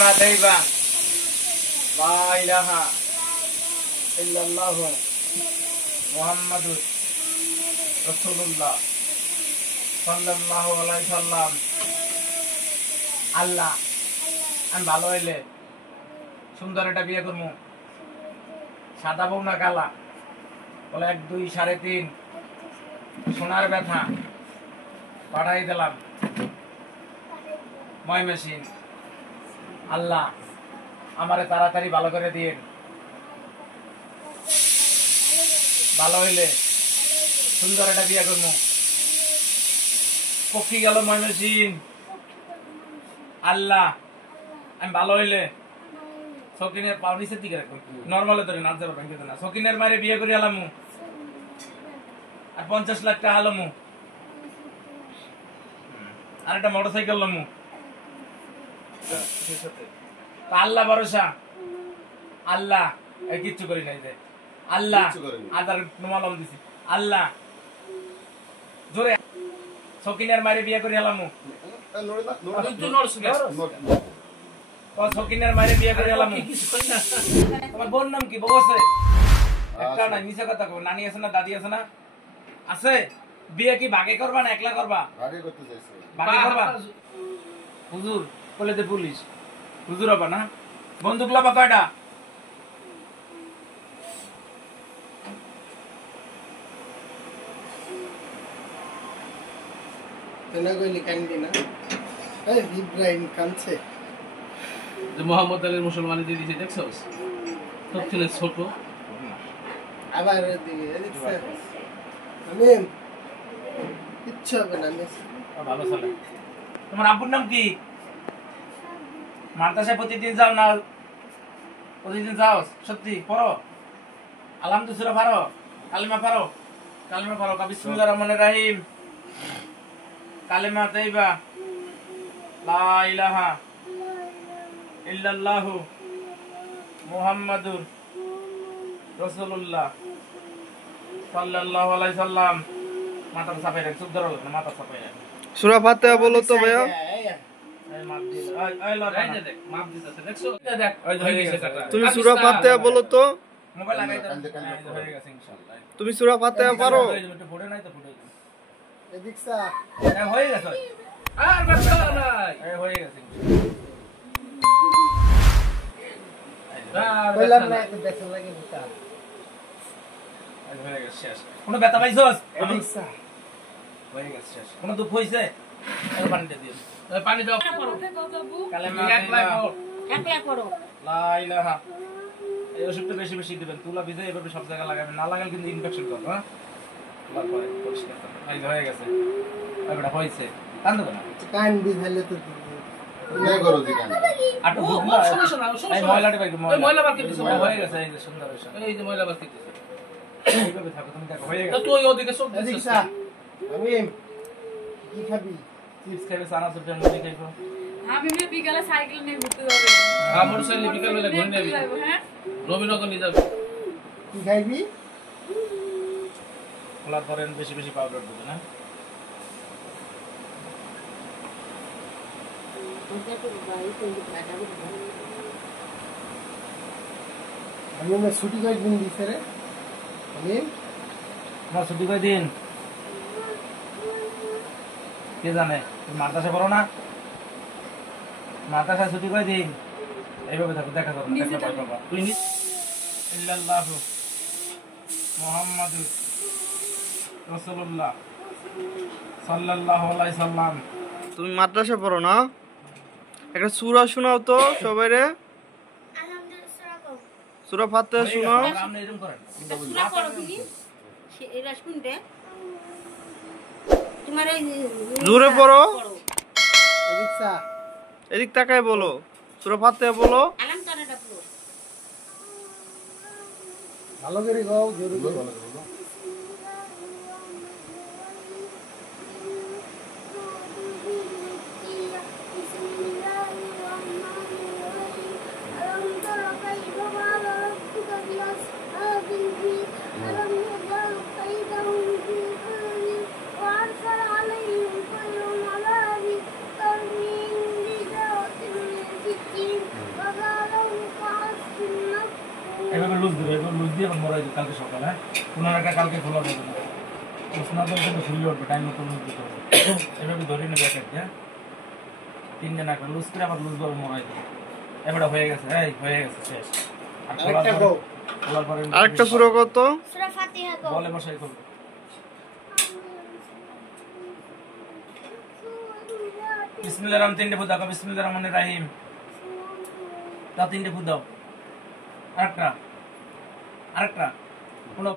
Madaiba La ilaha illallah Muhammadur Rasulullah sallallahu alaihi wasallam আল্লাহ আমি ভালো হইলে সুন্দর একটা বিয়ে করবো সাদা বউ না কালা বলে 1 2 3.5 সোনার ব্যথা পাঠাই দিলাম ময় মেশিন আল্লাহ আমারে তাড়াতাড়ি ভালো করে দিয়েন ভালো হইলে সুন্দর একটা বিয়ে করবো পক্ষী গেল ময় মেশিন আল্লাহ আমি ভালো হইলে সকিনের পাও নিচের দিকে রাখুন নরমালে ধরে না যাবে ব্যাংকে না সকিনের মারে বিয়ে করে আলামু আর 50 লাখ টাকা আলামু আর একটা মোটরসাইকেল লামু আল্লাহ ভরসা আল্লাহ কিচ্ছু করি নাই যে আল্লাহ আদার নমালম দিছি আল্লাহ জোরে সকিনের মারে বিয়ে করে আলামু সকিনের মারে বিয়ে করে এলাম তোমার বোন নাম কি বউ আছে একটা না মিছা কথা কও নানি আছে না দাদি আছে না আছে বিয়ে কি ভাগে করবা না একলা করবা ভাগে করতে চাইছে ভাগে করবা হুজুর বলে দে পুলিশ হুজুর হবে না বন্দুক লাবা কয়টা তেনা কইলি কান্দি না এই ইব্রাহিম কানছে যে মোহাম্মদ আলীর মুসলমানি দিয়ে দিয়েছে দেখছস সব ছেলে ছোট আবার দেখছে আমি কিচ্ছু হবে না ভালো চলে তোমার আব্বুর নাম কি মাদ্রাসায় প্রতিদিন যাও না প্রতিদিন যাও সত্যি পড়ো আলহামদুলিল্লাহ পারো কালিমা পারো বিসমিল্লাহির রহমানির রহিম কালিমা তাইবা লা ইলাহা ইল্লাল্লাহ মুহাম্মাদুর রাসূলুল্লাহ সাল্লাল্লাহু আলাইহি সাল্লাম মাথা চাপাই রাখ চুপ ধরো না মাথা চাপাই রাখ সূরা ফাতিহা বলো তো ভাইয়া এই মাপ দি এই লড় এই দেখ মাপ দিতেছে দেখছো দেখ ওই হয়ে গেছে কাটা তুমি সূরা ফাতিহা বলো তো মোবাইল লাগাই দাও হয়ে গেছে ইনশাআল্লাহ তুমি সূরা ফাতিহা পারো একটু পড়ে নাই তো পড়ে এদিকসা হয়ে গেছে আর ব্যথা নাই হয়ে গেছে বললাম না একটু দেখো লাগে বুকা হয়ে গেছে শেষ কোনো ব্যথা পাইছস এদিকসা হয়ে গেছে শেষ কোনো দুঃখ হইছে এই পানিটা দিও পানি দাও কালেমা একলা করো লা ইলাহা এই ওষুধটা বেশি বেশি দিবেন তুলা ভিজে এভাবে সব জায়গায় লাগাবেন না লাগালে কিন্তু ইনফেকশন করবে হ্যাঁ তারপরে পরিষ্কার করবেন এই হয়ে গেছে এটা হইছে কান্দো না কান্দি ফেলে তো না করো দি কান আটো ও সমস্যা না এই ময়লাটা বাইরে ওই ময়লা বাদ দিতেছে হয়ে গেছে এই যে সুন্দর হইছে এই যে ময়লা বাদ দিতেছে এইভাবে থাকো তুমি দেখো হয়ে তো গেছে তুই ওদিকে সব এদিকসা আমি কি খাবি চিপস খাবে সানা সুপের মুড়ি খাইবো আমি বিকালে সাইকেল নিয়ে ঘুরতে যাবো আমার সাইকেল বিকাল বেলা ঘুরে নেবি হ্যাঁ রবিনগর নিয়ে যাবি কি খাইবি খোলা ধরেন বেশি বেশি পাউডার দিবেন না আমি না ছুটি কই দিন দিছে রে আমি না ছুটি করে দিন কে জানে তুমি মাদ্রাসা পড়ো না মাদ্রাসা ছুটি করে দিন এইভাবে থাকো দেখা যাবে দেখলে ভয় পাবা তুই নি ইল্লাল্লাহু মুহাম্মাদুর রাসূলুল্লাহ সাল্লাল্লাহু আলাইহি সাল্লাম তুমি মাদ্রাসা পড়ো না একটা সূরা শোনাও তো সবাইরে সূরা ফাতিহা শোনাও আপনি এরকম করেন সুরা করো তুমি এরা শুনতে তোমার এই জোরে পড়ো এদিকসা এদিক তাকায় বলো সূরা ফাতিহা বলো আলাম তারাটা পুরো ভালো করে গাও জোরে করে এভাবে লুজ দিবে, এভাবে লুজ দিয়ে আবার মরাই দিবে কালকে সকালে। হ্যাঁ, পুনরায় একটা কালকে খোলা যাবে না, উষ্ণতা কিন্তু ফুলে উঠবে, টাইম মতো লুজ দিতে হবে। এভাবে ধরে নেবে এক একটা, হ্যাঁ, তিনজন একটা লুজ করে আবার লুজ ভাবে মরাই দেবে। এবারে হয়ে গেছে, এই হয়ে গেছে, শেষ। আর খোলার পরে আরেকটা সূরা কত? সূরা ফাতিহা কও। বলে বসাই করবে। বিসমিল্লাহির রহমানির তিনটে ফুট দাও, বিসমিল্লাহির রহমানির রহিম দাও, তিনটে ফুট দাও। আরেকটা, আরেকটা, কোনো